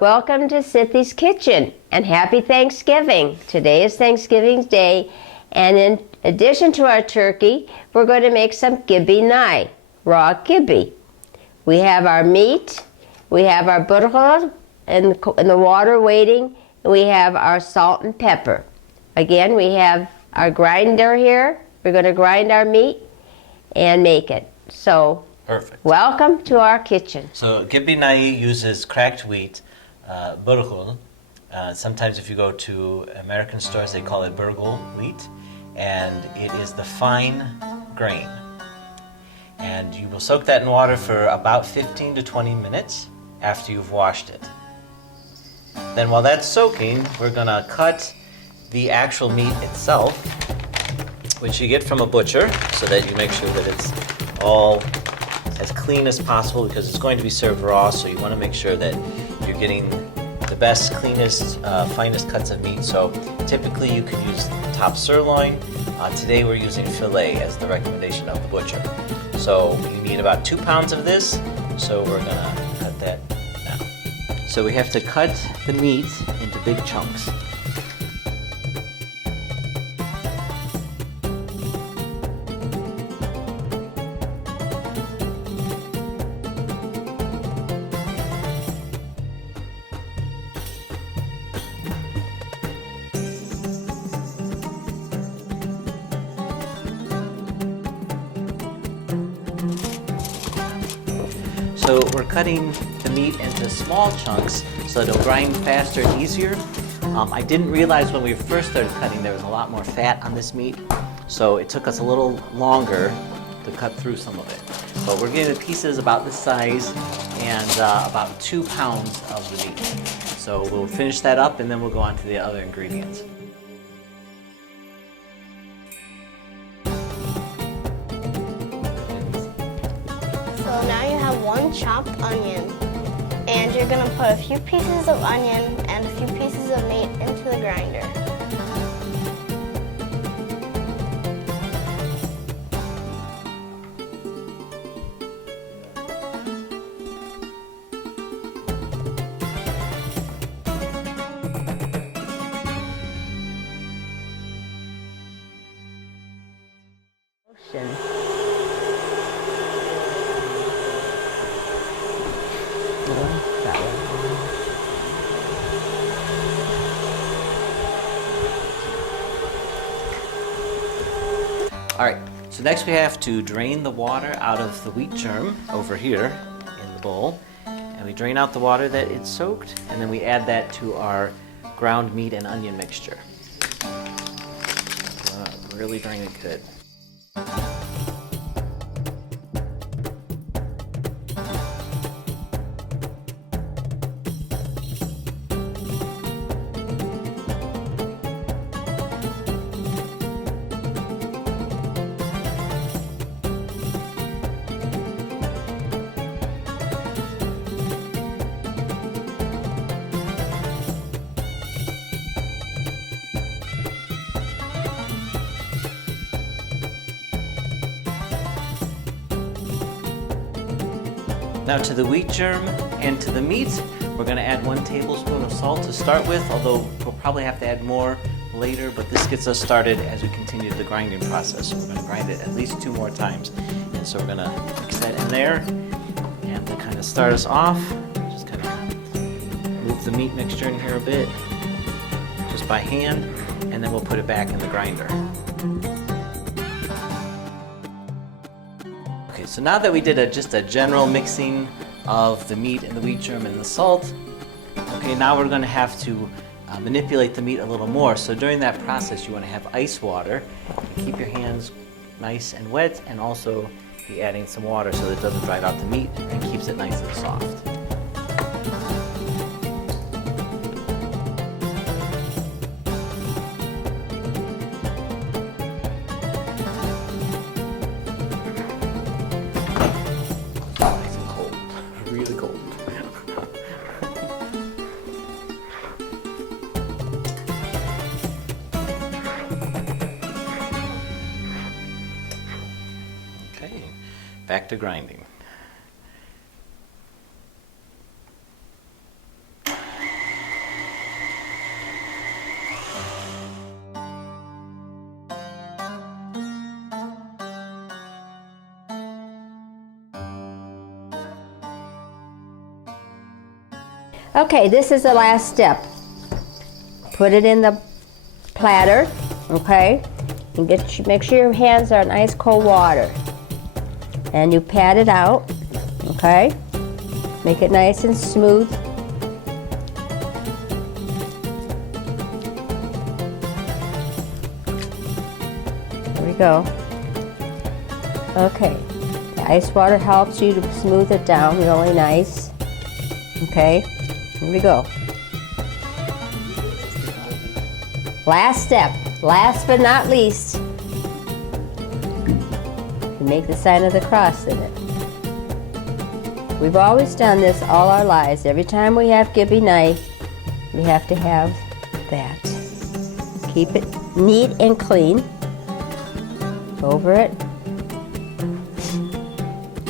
Welcome to Sithie's Kitchen and happy Thanksgiving. Today is Thanksgiving Day, and in addition to our turkey, we're going to make some Kibbee Nayeh, raw Kibbee. We have our meat, we have our Bulger in the water waiting, and we have our salt and pepper. Again, we have our grinder here. We're going to grind our meat and make it. So, perfect. Welcome to our kitchen. So Kibbee Nayeh uses cracked wheat, Bulger. Sometimes if you go to American stores, they call it burgle wheat, and it is the fine grain. And you will soak that in water for about 15 to 20 minutes after you've washed it. Then while that's soaking, we're gonna cut the actual meat itself, which you get from a butcher, so that you make sure that it's all as clean as possible, because it's going to be served raw, so you want to make sure that you're getting the best, cleanest, finest cuts of meat. So typically you can use top sirloin. Today we're using filet as the recommendation of the butcher. So you need about 2 pounds of this, so we're gonna cut that now. So we have to cut the meat into big chunks. So we're cutting the meat into small chunks so it'll grind faster and easier. I didn't realize when we first started cutting there was a lot more fat on this meat, so it took us a little longer to cut through some of it. But we're getting the pieces about this size and about 2 pounds of the meat. So we'll finish that up and then we'll go on to the other ingredients. So now you have 1 chopped onion, and you're going to put a few pieces of onion and a few pieces of meat into the grinder. All right, so next we have to drain the water out of the wheat germ over here in the bowl. And we drain out the water that it's soaked, and then we add that to our ground meat and onion mixture. Really drain it good. Now to the wheat germ and to the meat, we're going to add 1 tablespoon of salt to start with, although we'll probably have to add more later, but this gets us started as we continue the grinding process. So we're going to grind it at least 2 more times. And so we're going to mix that in there, and to kind of start us off, just kind of move the meat mixture in here a bit, just by hand, and then we'll put it back in the grinder. Okay, so now that we did just a general mixing of the meat and the wheat germ and the salt, okay, now we're going to have to manipulate the meat a little more. So during that process, you want to have ice water and keep your hands nice and wet, and also be adding some water so that it doesn't dry out the meat and keeps it nice and soft. Back to grinding. Okay, this is the last step. Put it in the platter, okay? And make sure your hands are in ice cold water. And you pat it out, okay? Make it nice and smooth. There we go. Okay, the ice water helps you to smooth it down really nice. Okay, here we go. Last step, last but not least. You make the sign of the cross in it. We've always done this all our lives. Every time we have Kibbee Nayeh, we have to have that. Keep it neat and clean. Over it.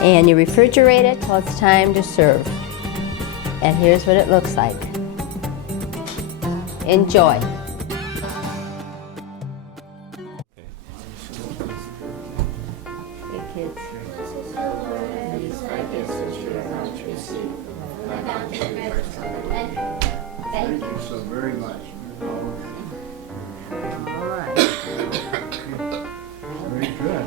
And you refrigerate it till it's time to serve. And here's what it looks like. Enjoy. Hey kids. Thank you so very much. All right. Very good.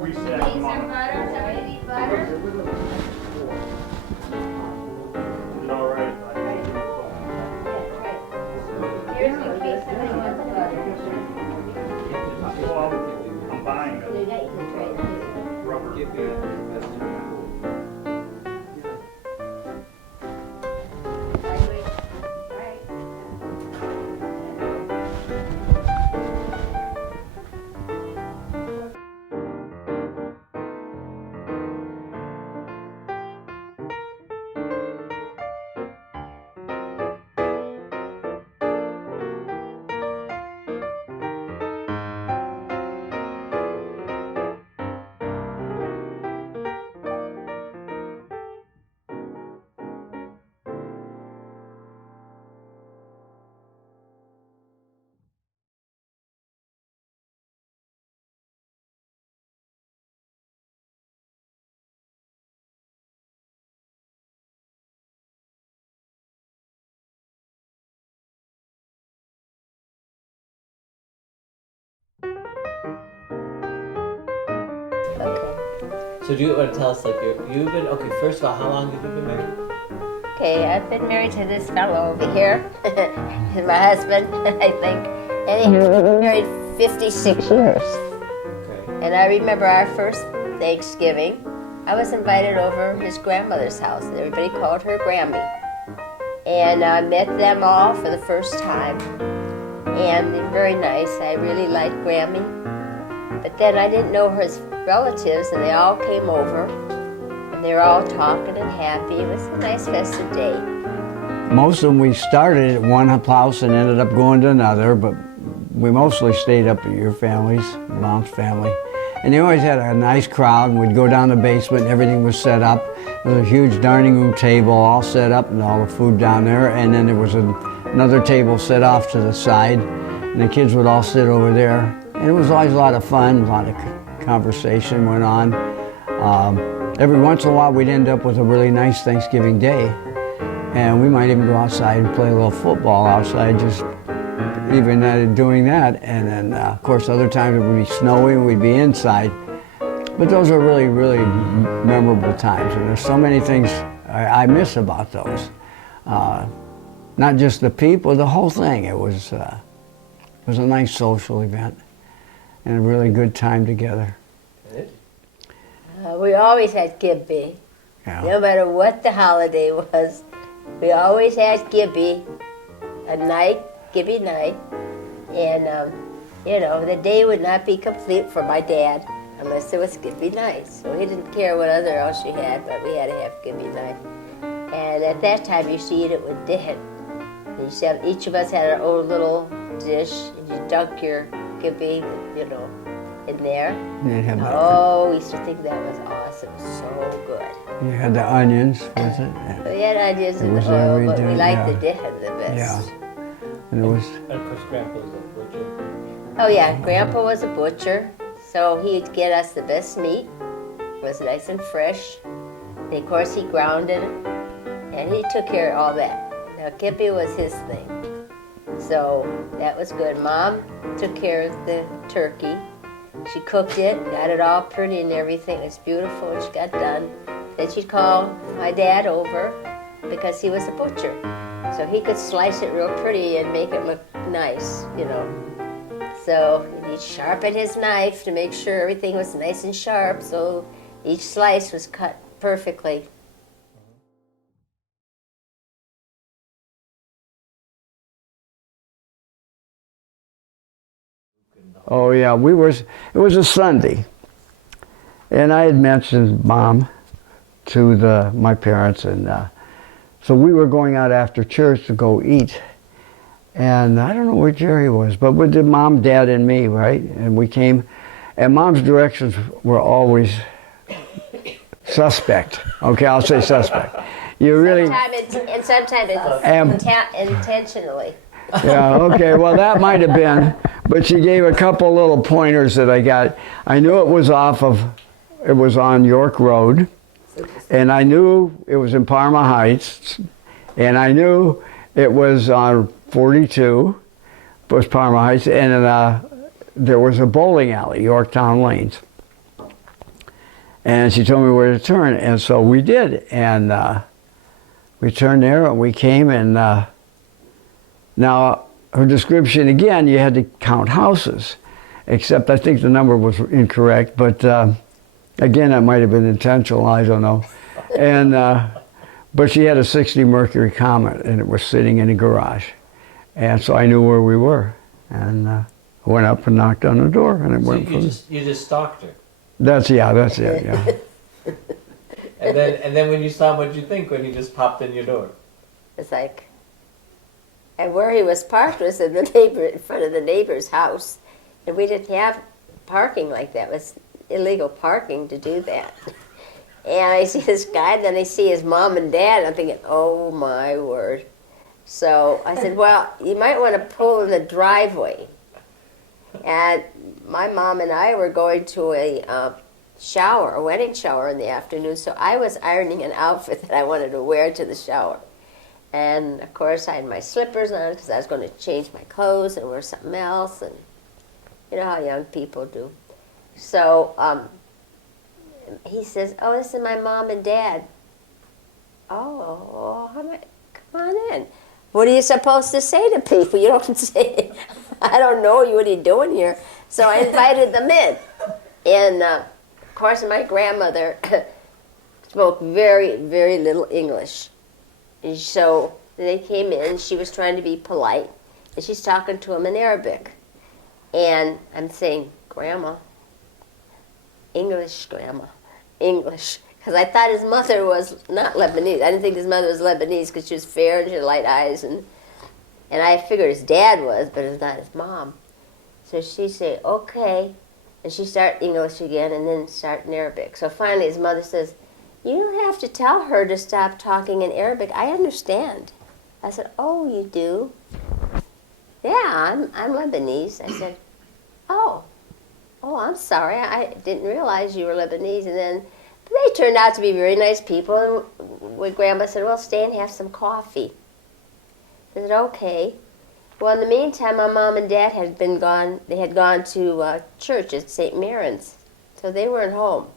We said, Need some butter? Somebody need butter? is it all right? Here's in case somebody wants butter. Well, I'm buying You got your tray. a rubber. So do you want to tell us, like, you've been, okay, first of all, how long have you been married? Okay, I've been married to this fellow over here. He's my husband, I think. And he's been married 56 years. Okay. And I remember our first Thanksgiving, I was invited over his grandmother's house, and everybody called her Grammy. And I met them all for the first time. And they're very nice. I really liked Grammy. But then I didn't know his relatives, and they all came over. And they were all talking and happy. It was a nice festive day. Most of them we started at one house and ended up going to another, but we mostly stayed up at your family's, Mom's family. And they always had a nice crowd, and we'd go down the basement, and everything was set up. There was a huge dining room table all set up and all the food down there, and then there was another table set off to the side, and the kids would all sit over there. And it was always a lot of fun, a lot of conversation went on. Every once in a while we'd end up with a really nice Thanksgiving day, and we might even go outside and play a little football outside, just even doing that. And then of course other times it would be snowy and we'd be inside. But those are really, really memorable times, and there's so many things I miss about those. Not just the people, the whole thing. It was a nice social event and a really good time together. We always had Kibbee. Yeah. No matter what the holiday was, we always had Kibbee, a night, Kibbee night. And, you know, the day would not be complete for my dad unless it was Kibbee night. So he didn't care what other else you had, but we had to have Kibbee night. And at that time, you used to eat it with dish. Each of us had our own little dish, and you dunk your Kibbee, you know, in there. Oh, we used to think that was awesome, so good. You had the onions with it. We had onions and oil, but we liked the dish the best. Yeah. And it was. And of course, Grandpa was a butcher. Oh yeah, Grandpa was a butcher, so he'd get us the best meat. It was nice and fresh. And of course, he ground it, and he took care of all that. Now, Kibbee was his thing. So that was good. Mom took care of the turkey. She cooked it, got it all pretty and everything. It's beautiful when she got done. Then she'd call my dad over because he was a butcher. So he could slice it real pretty and make it look nice, you know. So he'd sharpen his knife to make sure everything was nice and sharp, so each slice was cut perfectly. Oh yeah, it was a Sunday. And I had mentioned Mom to my parents, and so we were going out after church to go eat. And I don't know where Jerry was, but with the Mom, Dad, and me, right? And we came, and Mom's directions were always suspect. Okay, I'll say suspect. You really... Sometimes intentionally. Yeah, okay, well that might have been, but she gave a couple little pointers that I got. I knew it was on York Road, and I knew it was in Parma Heights, and I knew it was on 42, was Parma Heights, and there was a bowling alley, Yorktown Lanes. And she told me where to turn, and so we did, and we turned there, and we came, and now her description, again, you had to count houses, except I think the number was incorrect, but again, that might have been intentional, I don't know. And but she had a 60 Mercury Comet, and it was sitting in a garage. And so I knew where we were, and I went up and knocked on the door, and it So went you just stalked her. That's it, yeah. And then when you saw him, what'd you think when he just popped in your door? It's like, and where he was parked was in front of the neighbor's house, and we didn't have parking like that. It was illegal parking to do that. And I see this guy, and then I see his mom and dad, and I'm thinking, oh my word. So I said, well, you might want to pull in the driveway. And my mom and I were going to a wedding shower in the afternoon, so I was ironing an outfit that I wanted to wear to the shower. And of course I had my slippers on because I was going to change my clothes and wear something else, and you know how young people do. So he says, oh, this is my mom and dad. Oh, come on in. What are you supposed to say to people? You don't say, I don't know you, what are you doing here? So I invited them in. And of course my grandmother spoke very, very little English. And so they came in, she was trying to be polite, and she's talking to him in Arabic. And I'm saying, Grandma, English, Grandma, English. Because I thought his mother was not Lebanese. I didn't think his mother was Lebanese because she was fair and she had light eyes. And I figured his dad was, but it's not his mom. So she said, okay. And she started English again and then start in Arabic. So finally his mother says, you don't have to tell her to stop talking in Arabic. I understand. I said, oh, you do? Yeah, I'm Lebanese. I said, oh, I'm sorry. I didn't realize you were Lebanese. And then they turned out to be very nice people. And Grandma said, well, stay and have some coffee. I said, okay. Well, in the meantime, my mom and dad had been gone. They had gone to church at St. Mary's, so they weren't home.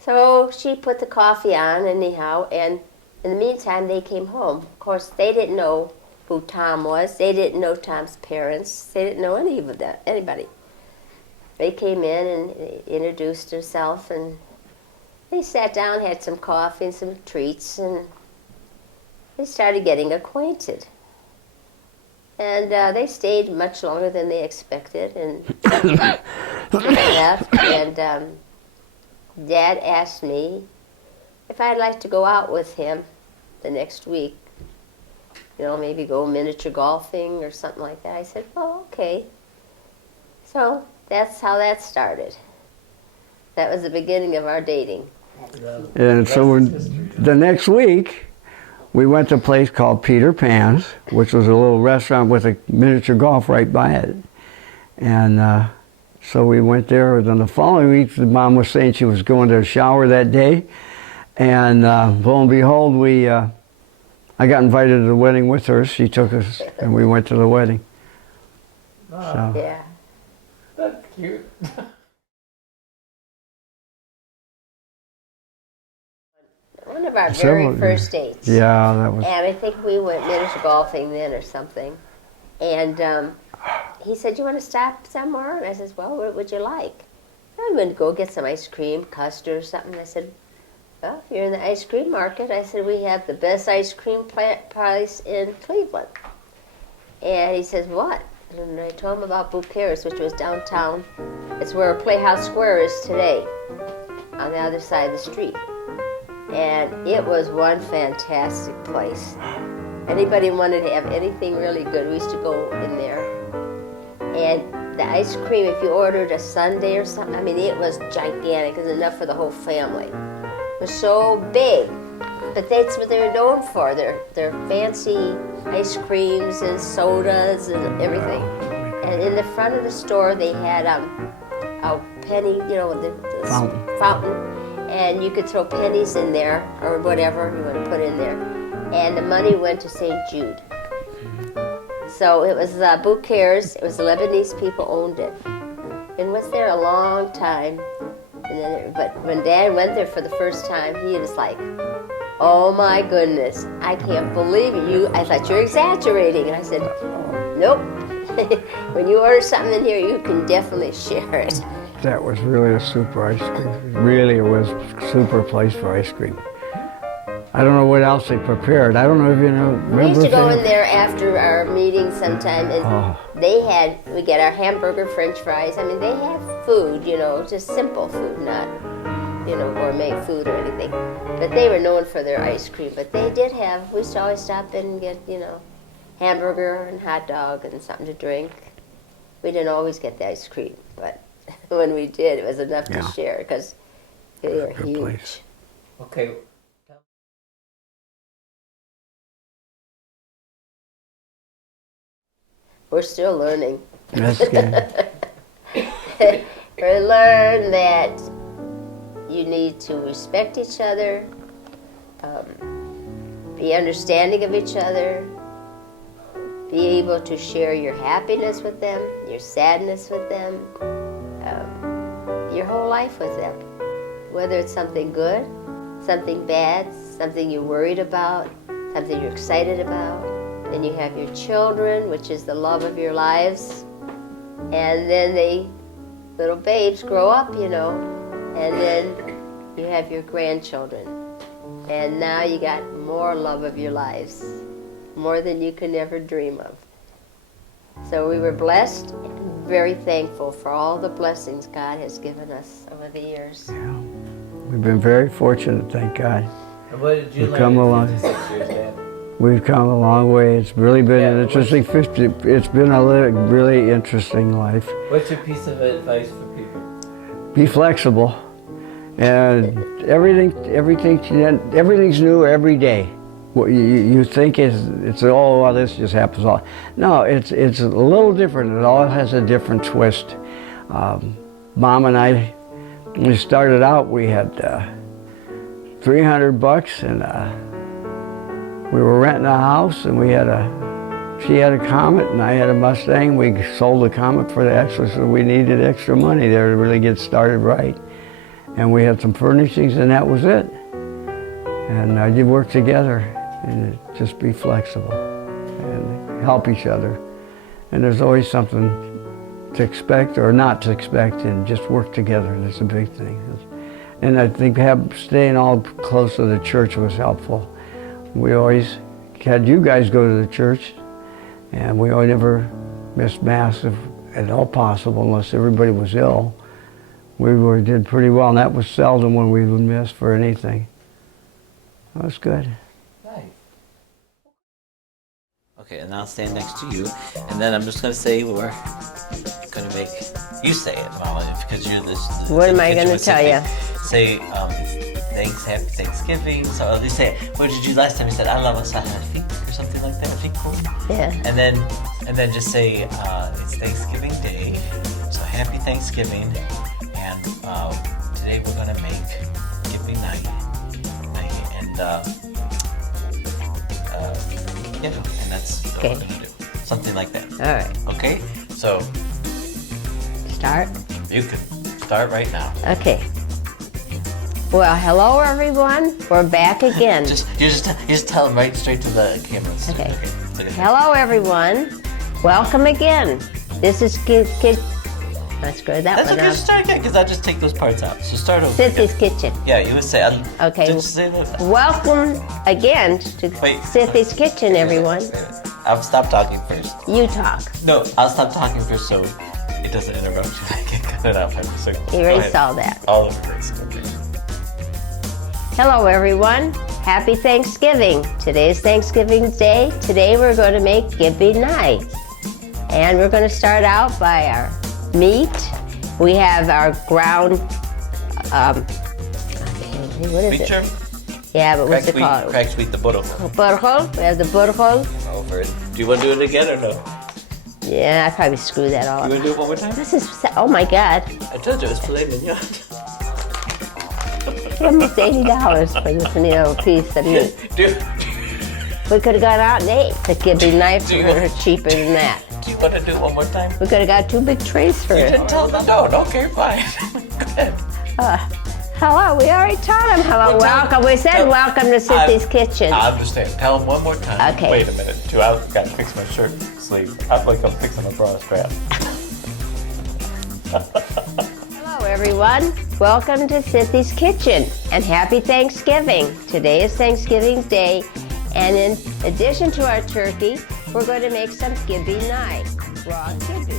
So she put the coffee on anyhow, and in the meantime, they came home. Of course, they didn't know who Tom was. They didn't know Tom's parents. They didn't know anybody. They came in and introduced herself, and they sat down, had some coffee and some treats, and they started getting acquainted. And they stayed much longer than they expected, and left. And Dad asked me if I'd like to go out with him the next week. You know, maybe go miniature golfing or something like that. I said, well, okay. So that's how that started. That was the beginning of our dating. And so the next week, we went to a place called Peter Pan's, which was a little restaurant with a miniature golf right by it. And so we went there. Then the following week, the mom was saying she was going to a shower that day. And lo and behold, I got invited to the wedding with her. She took us, and we went to the wedding. So, Yeah. That's cute. One of our Several- very first dates. yeah, that was. And I think we went miniature golfing then or something. And he said, "You want to stop somewhere?" And I said, "Well, what would you like?" I'm going to go get some ice cream, custard or something. I said, "Well, if you're in the ice cream market," I said, "we have the best ice cream price in Cleveland." And he says, "What?" And I told him about Bulger's, which was downtown. It's where Playhouse Square is today, on the other side of the street. And it was one fantastic place. Anybody wanted to have anything really good, we used to go in there. And the ice cream, if you ordered a sundae or something, I mean, it was gigantic. It was enough for the whole family. It was so big. But that's what they were known for, their fancy ice creams and sodas and everything. And in the front of the store, they had a penny, you know, the fountain. And you could throw pennies in there, or whatever you want to put in there. And the money went to St. Jude. So it was Bulger's. It was the Lebanese people owned it. And was there a long time. And then, but when Dad went there for the first time, he was like, "Oh my goodness, I can't believe it. I thought you're exaggerating." And I said, "Nope. When you order something in here, you can definitely share it." That was really a super ice cream. Really, it was a super place for ice cream. I don't know what else they prepared. I don't know if you know. We used to go remember in there after our meeting sometime, and we get our hamburger, French fries. I mean, they have food, you know, just simple food, not, you know, gourmet food or anything. But they were known for their ice cream. But they did have, we used to always stop in and get, you know, hamburger and hot dog and something to drink. We didn't always get the ice cream, but when we did, it was enough to share because they were Good huge. place. Okay. We're still learning. That's good. We learn that you need to respect each other, be understanding of each other, be able to share your happiness with them, your sadness with them, your whole life with them. Whether it's something good, something bad, something you're worried about, something you're excited about. Then you have your children, which is the love of your lives. And then little babes grow up, you know. And then you have your grandchildren. And now you got more love of your lives, more than you can ever dream of. So we were blessed and very thankful for all the blessings God has given us over the years. Yeah. We've been very fortunate, thank God. And what did you We've learn come in along. 56 years, Dad? We've come a long way. It's really been Yeah, an interesting 50. It's been a really interesting life. What's your piece of advice for people? Be flexible, and everything's new every day. What you think it's oh, well, this just happens all. No, it's a little different. It all has a different twist. Mom and I, when we started out, we had $300, and we were renting a house, and she had a Comet, and I had a Mustang. We sold the Comet for the extra, so we needed extra money there to really get started right. And we had some furnishings, and that was it. And you work together, and just be flexible, and help each other. And there's always something to expect or not to expect, and just work together. That's a big thing. And I think staying all close to the church was helpful. We always had you guys go to the church, and we never missed Mass if at all possible, unless everybody was ill. We did pretty well, and that was seldom when we would miss for anything. That was good. Nice. Okay, and I'll stand next to you, and then I'm just going to say we're going to make you say it, Mama, because you're this. What am I going to tell you? Say happy Thanksgiving. So at least say, what did you last time? You said Allah wa sahla fik or something like that. Fikkum. Yeah. And then just say it's Thanksgiving Day, so happy Thanksgiving, and today we're going to make Kibbee Nayeh. and that's what Okay. we're gonna do. Something like that. All right. Okay, so Start. you can start right now. Okay. Well, hello everyone. We're back again. You just tell them right straight to the camera. Okay. It's like a- Hello everyone. Welcome again. This is Kid. Let's go to that That's one okay. now. Start again because I just take those parts out. So start over. Sithie's again. Kitchen. Yeah, you would say. Okay. Just say that. Welcome again to Wait. Sithie's Kitchen, everyone. I'll stop talking first. You talk. No, I'll stop talking first so it doesn't interrupt you. I can cut it out. So You go already ahead. saw that. All over first. Okay. Hello everyone. Happy Thanksgiving. Today's Thanksgiving Day. Today we're going to make Kibbee Nayeh. And we're going to start out by our meat. We have our ground, what is Wheat it? germ, Yeah, but what's cracked it wheat, called? cracked wheat, the burro. Burgel. We have the burgel. Over it. Do you want to do it again or no? Yeah, I probably screwed that all You up. want to do it one more time? This is, oh my God. I told you it was filet mignon. Almost $80 for this little piece of meat. do, We could have gone out and ate the Kibbee Nayeh Do you for want- cheaper than that. do you want to do it one more time? We could have got 2 big trays for You it. didn't tell them don't. Okay, fine. Go ahead. Hello, we already taught them hello. Well, tell- Welcome. We said tell- welcome to Sithie's Kitchen. I understand. Tell them one more time. Okay. Wait a minute, too. I've got to fix my shirt sleeve. I'm like I'm fixing a bra strap. Hello, everyone. Welcome to Sithie's Kitchen and happy Thanksgiving. Today is Thanksgiving Day, and in addition to our turkey, we're going to make some Kibbee Nayeh, raw Kibbee.